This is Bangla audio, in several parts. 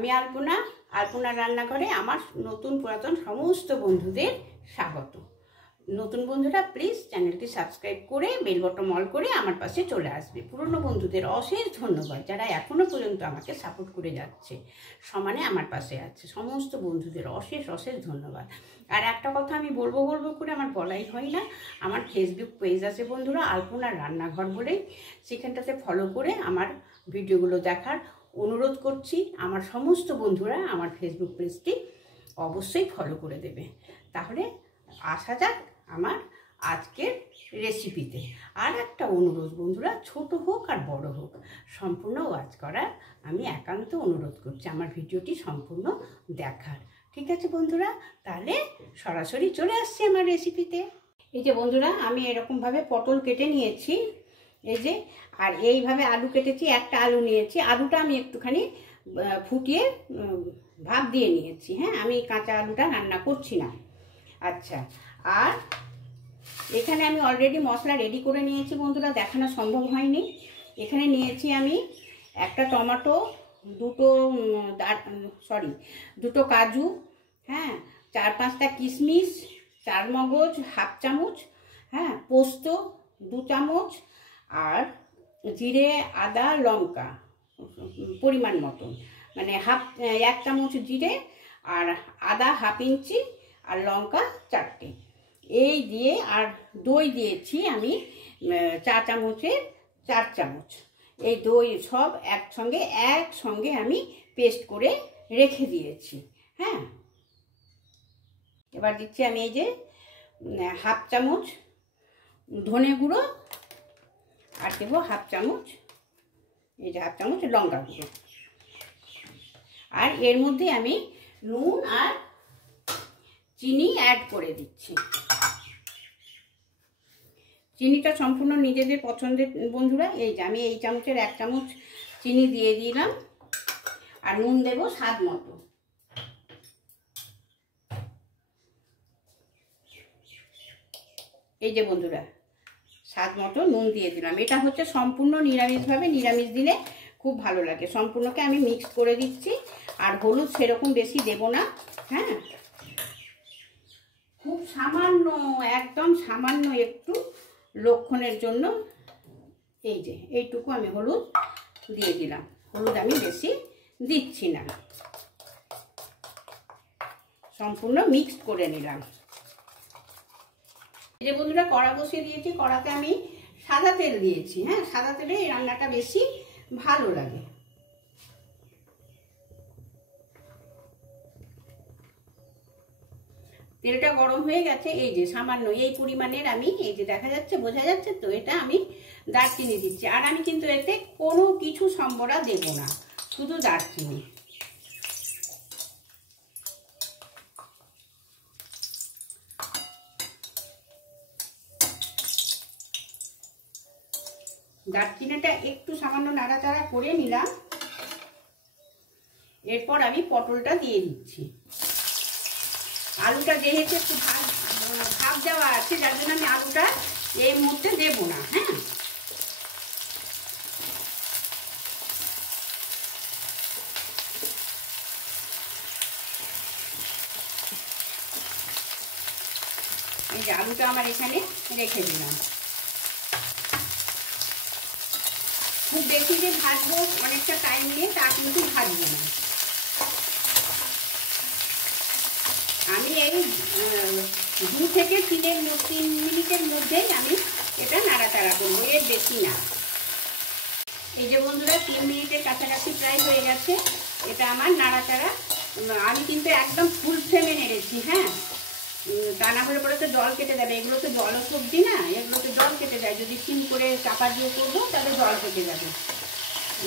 আমি আলপনা, আলপনা রান্নাঘরে আমার নতুন পুরাতন সমস্ত বন্ধুদের স্বাগত। নতুন বন্ধুরা প্লিজ চ্যানেলটি সাবস্ক্রাইব করে বেল বটন অল করে আমার পাশে চলে আসবে। পুরনো বন্ধুদের অশেষ ধন্যবাদ, যারা এখনও পর্যন্ত আমাকে সাপোর্ট করে যাচ্ছে, সমানে আমার পাশে আছে। সমস্ত বন্ধুদের অশেষ অশেষ ধন্যবাদ। আর একটা কথা আমি বলবো করে আমার বলাই হয় না, আমার ফেসবুক পেজ আছে বন্ধুরা, আলপনা রান্নাঘর বলেই, সেখানটাতে ফলো করে আমার ভিডিওগুলো দেখার অনুরোধ করছি। আমার সমস্ত বন্ধুরা আমার ফেসবুক পেজটি অবশ্যই ফলো করে দেবে। তাহলে আসা যাক আমার আজকের রেসিপিতে। আর একটা অনুরোধ বন্ধুরা, ছোট হোক আর বড় হোক, সম্পূর্ণ ওয়াচ করার আমি একান্ত অনুরোধ করছি, আমার ভিডিওটি সম্পূর্ণ দেখার। ঠিক আছে বন্ধুরা, তাহলে সরাসরি চলে আসছি আমার রেসিপিতে। এই যে বন্ধুরা, আমি এরকমভাবে পটল কেটে নিয়েছি, এই যে, আর এইভাবে আলু কেটেছি, একটা আলু নিয়েছি। আলুটা আমি একটুখানি ফুটিয়ে ভাপ দিয়ে নিয়েছি। হ্যাঁ, আমি কাঁচা আলুটা রান্না করছি না। আচ্ছা, আর এখানে আমি অলরেডি মশলা রেডি করে নিয়েছি বন্ধুরা, দেখানো সম্ভব হয়নি। এখানে নিয়েছি আমি একটা টমেটো, দুটো কাজু, হ্যাঁ, 4-5টা কিশমিশ, 4 মগজ হাফ চামচ, হ্যাঁ, পোস্ত 2 চামচ, আর জিরে আদা লঙ্কা পরিমাণ মতন, মানে 1 চামচ জিরে, আর আদা হাফ ইঞ্চি, আর লঙ্কা 4টে, এই দিয়ে, আর দই দিয়েছি আমি 4 চামচের 4 চামচ। এই দই সব একসঙ্গে আমি পেস্ট করে রেখে দিয়েছি। হ্যাঁ, এবার দিচ্ছি আমি এই যে হাফ চামচ ধনে গুঁড়ো, আর দেবো হাফ চামচ, এই যে হাফ চামচ লঙ্কা গুঁড়ো, আর এর মধ্যে আমি নুন আর চিনি অ্যাড করে দিচ্ছি। চিনিটা সম্পূর্ণ নিজেদের পছন্দের বন্ধুরা। এই যে আমি এই চামচের 1 চামচ চিনি দিয়ে দিলাম, আর নুন দেবো স্বাদ মতো। এই যে বন্ধুরা, স্বাদ মতো নুন দিয়ে দিলাম। এটা হচ্ছে সম্পূর্ণ নিরামিষভাবে, নিরামিষ দিনে খুব ভালো লাগে। সম্পূর্ণকে আমি মিক্স করে দিচ্ছি, আর হলুদ সেরকম বেশি দেব না। হ্যাঁ, খুব সামান্য, একদম সামান্য একটু লক্ষণের জন্য এই যে এইটুকু আমি হলুদ দিয়ে দিলাম। হলুদ আমি বেশি দিচ্ছি না, সম্পূর্ণ মিক্স করে নিলাম। এই যে বন্ধুরা, কড়া বসিয়ে দিয়েছি, কড়াতে আমি সাদা তেল দিয়েছি। হ্যাঁ, সাদা তেলে এই রান্নাটা বেশি ভালো লাগে। তেলটা গরম হয়ে গেছে। এই যে সামান্য এই পরিমাণের আমি, এই যে দেখা যাচ্ছে, বোঝা যাচ্ছে তো, এটা আমি দারচিনি দিচ্ছি। আর আমি কিন্তু এতে কোনো কিছু সম্বরা দেব না, শুধু দারচিনি। দারচিনিটা একটু সামান্য নাড়াচাড়া করে নিলাম। এরপর আমি পটলটা দিয়ে দিচ্ছি। আলুটা যেহেতু একটু ভাপ দেওয়া আছে, যার জন্য আমি আলুটা এই মুহূর্তে দেব না। হ্যাঁ, এই যে আলুটা আমার এখানে রেখে দিলাম। খুব বেশি যে ভাজবো অনেকটা টাইম নিয়ে, তা কিন্তু ভাজবো না। আমি এই 2 থেকে 3 মিনিটের মধ্যেই আমি এটা নাড়াচাড়া করবো, এর বেশি না। এই যে বন্ধুরা, 3 মিনিটের কাছাকাছি প্রায় হয়ে গেছে। এটা আমার নাড়াচাড়া, আমি কিন্তু একদম ফুল ফ্লেমে নেড়েছি। হ্যাঁ, তা না হলে পরে তো জল কেটে যাবে। এগুলো তো জল সবজি না, এগুলো তো জল কেটে যায়। যদি সিম করে চাপা দিয়ে করবো তাহলে জল কেটে যাবে।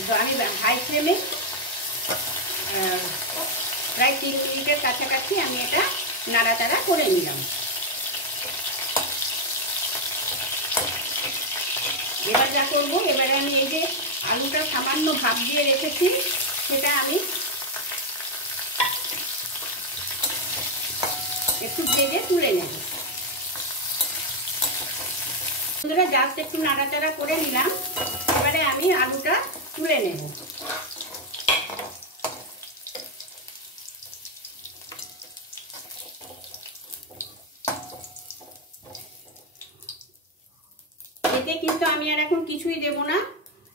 তো আমি হাই ফ্লেমে প্রায় 3 মিনিটের কাছাকাছি আমি এটা নাড়াচাড়া করে নিলাম। এবার যা করবো, এবারে আমি এই যে আলুটা সামান্য ভাপ দিয়ে রেখেছি, সেটা আমি একটু ভেজে তুলে নেব। বন্ধুরা, জাস্ট একটু নাড়াচাড়া করে নিলাম। এবারে আমি আলুটা তুলে নেব। এতে কিন্তু আমি আর এখন কিছুই দেব না।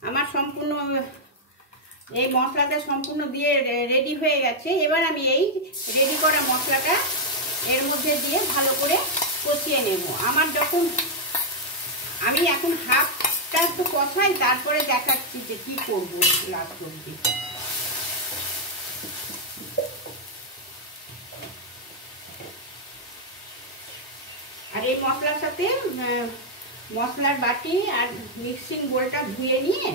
আমার সম্পূর্ণ এই মশলাটা সম্পূর্ণ দিয়ে রেডি হয়ে গেছে। এবার আমি এই রেডি করা মশলাটা এর মধ্যে দিয়ে ভালো করে কষিয়ে নেব। আমি এখন হাফটা একটু কষাই, তারপরে দেখাচ্ছি যে কি করব লাস্ট অবধি। আর এই মশলার সাথে মশলার বাটি আর মিক্সিং বোলটা ধুয়ে নিয়ে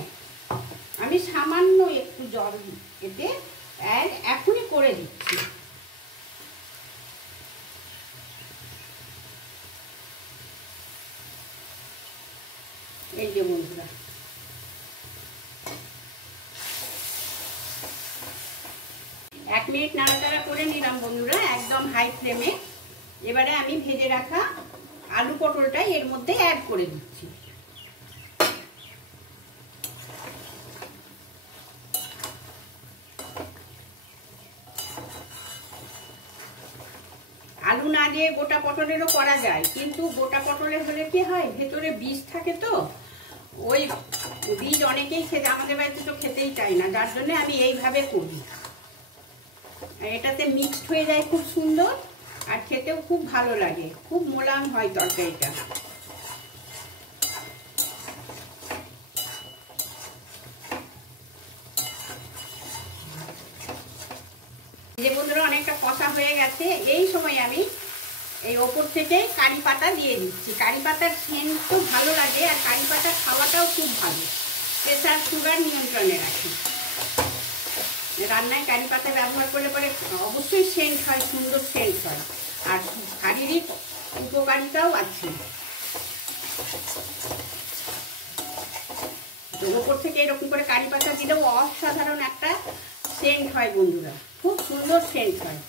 আমি সামান্য একটু জল এতে এখনই করে দিচ্ছি। এই যে বন্ধুরা, 1 মিনিট নাড়াচাড়া করে নিলাম বন্ধুরা, একদম হাই ফ্লেমে। এবারে আমি ভেজে রাখা আলু পটলটা এর মধ্যে অ্যাড করে দিচ্ছি। আলু না দিয়ে গোটা পটলেরও করা যায়, কিন্তু গোটা পটলের হলে কি হয়, ভেতরে বীজ থাকে, তো ওই বীজ অনেকেই খেতে, আমাদের বাড়িতে তো খেতেই চাই না, যার জন্য আমি এইভাবে করি। এটাতে মিক্সড হয়ে যায় খুব সুন্দর, আর খেতেও খুব ভালো লাগে, খুব মোলায়েম হয় তরকারিটা। যে বন্ধুরা অনেকটা কষা হয়ে গেছে, এই সময় আমি এই ওপর থেকে কারি পাতা দিয়ে দিচ্ছি। কারি পাতার সেন্ট তো ভালো লাগে, আর কারি পাতা খাওয়াটাও খুব ভালো, প্রেসার সুগার নিয়ন্ত্রণে রাখে। রান্নায় কারি পাতা ব্যবহার করলে পরে অবশ্যই সেন্ট হয়, সুন্দর সেন্ট হয়, আর শারীরিক উপকারিতাও আছে। তো ওপর থেকে এরকম করে কারি পাতা দিলেও অসাধারণ একটা সেন্ট হয় বন্ধুরা, খুব সুন্দর সেন্ট হয়।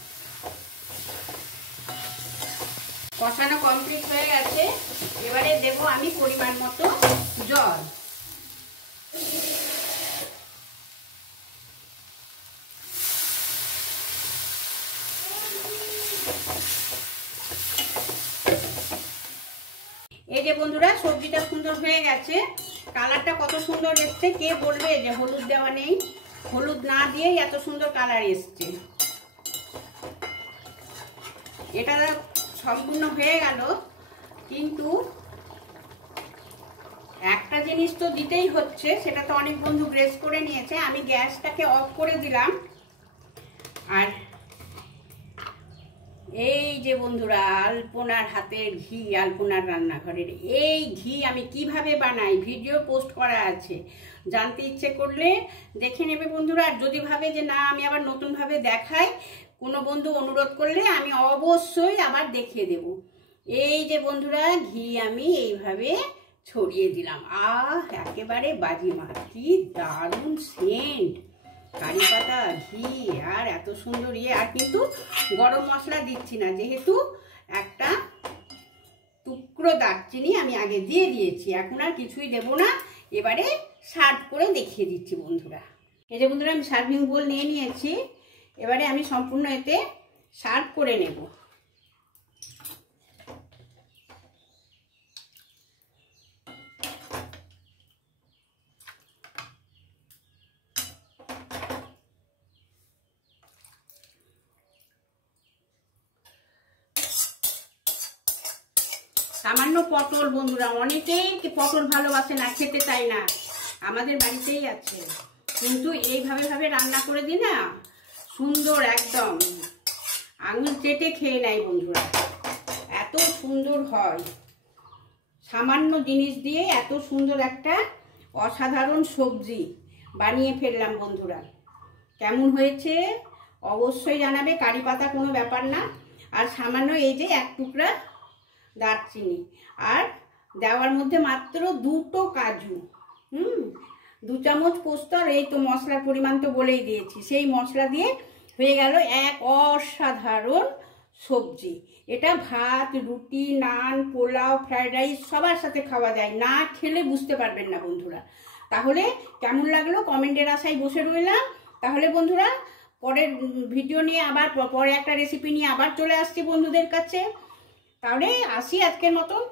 কষানো কমপ্লিট হয়ে গেছে, এবারে দেব আমি পরিমাণ মতো জল। এই যে বন্ধুরা সবজিটা সুন্দর হয়ে গেছে, কালারটা কত সুন্দর এসছে। কে বলবে যে হলুদ দেওয়া নেই? হলুদ না দিয়েই এত সুন্দর কালার এসছে। এটা সম্পূর্ণ হয়ে গেল, কিন্তু একটা জিনিস তো দিতেই হচ্ছে, সেটা তো অনেক বন্ধু গ্রেস করে নিয়েছে। আমি গ্যাসটাকে অফ করে দিলাম, আর এই যে বন্ধুরা আলপনার হাতের ঘি, আলপনার রান্নাঘরের এই ঘি আমি কিভাবে বানাই ভিডিও পোস্ট করা আছে, জানতে ইচ্ছে করলে দেখে নেবে বন্ধুরা। আর যদি ভাবে যে না আমি আবার নতুনভাবে দেখাই, কোনো বন্ধু অনুরোধ করলে আমি অবশ্যই আবার দেখিয়ে দেব। এই যে বন্ধুরা ঘি আমি এইভাবে ছড়িয়ে দিলাম, একেবারে বাজিমাত, কি দারুণ সেন্ট, কারি পাতা, ঘি, আর এত সুন্দর আর কিন্তু গরম মশলা দিচ্ছি না, যেহেতু একটা টুকরো দারচিনি আমি আগে দিয়ে দিয়েছি, এখন আর কিছুই দেব না। এবারে সার্ভ করে দেখিয়ে দিচ্ছি বন্ধুরা। এই যে বন্ধুরা আমি সার্ভিং বোল নিয়ে নিয়েছি, এবারে আমি সম্পূর্ণ এতে সার্ভ করে নেব। সামান্য পটল বন্ধুরা, অনেকেই পটল ভালোবাসে না, খেতে চায় না, আমাদের বাড়িতেই আছে, কিন্তু এইভাবে রান্না করে দিই না, সুন্দর একদম আঙুল চেটে খেয়ে নেয় বন্ধুরা, এত সুন্দর হয়। সামান্য জিনিস দিয়ে এত সুন্দর একটা অসাধারণ সবজি বানিয়ে ফেললাম বন্ধুরা। কেমন হয়েছে অবশ্যই জানাবে, কারি পাতা কোনো ব্যাপার না। আর সামান্য এই যে এক টুকরা দারচিনি, আর দেওয়ার মধ্যে মাত্র 2টো কাজু, 2 চামচ পোস্ত, আর এই তো মশলার পরিমাণ তো বলেই দিয়েছি, সেই মশলা দিয়ে হয়ে গেল এক অসাধারণ সবজি। এটা ভাত, রুটি, নান, পোলাও, ফ্রাইড রাইস সবার সাথে খাওয়া যায়, না খেলে বুঝতে পারবেন না বন্ধুরা। তাহলে কেমন লাগলো কমেন্টের আশায় বসে রইলাম। তাহলে বন্ধুরা পরের ভিডিও নিয়ে আবার, পরে একটা রেসিপি নিয়ে আবার চলে আসছি বন্ধুদের কাছে। তাহলে আসি আজকের মতন,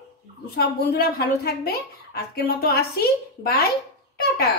সব বন্ধুরা ভালো থাকবে। আজকের মতো আসি, বাই, টাটা।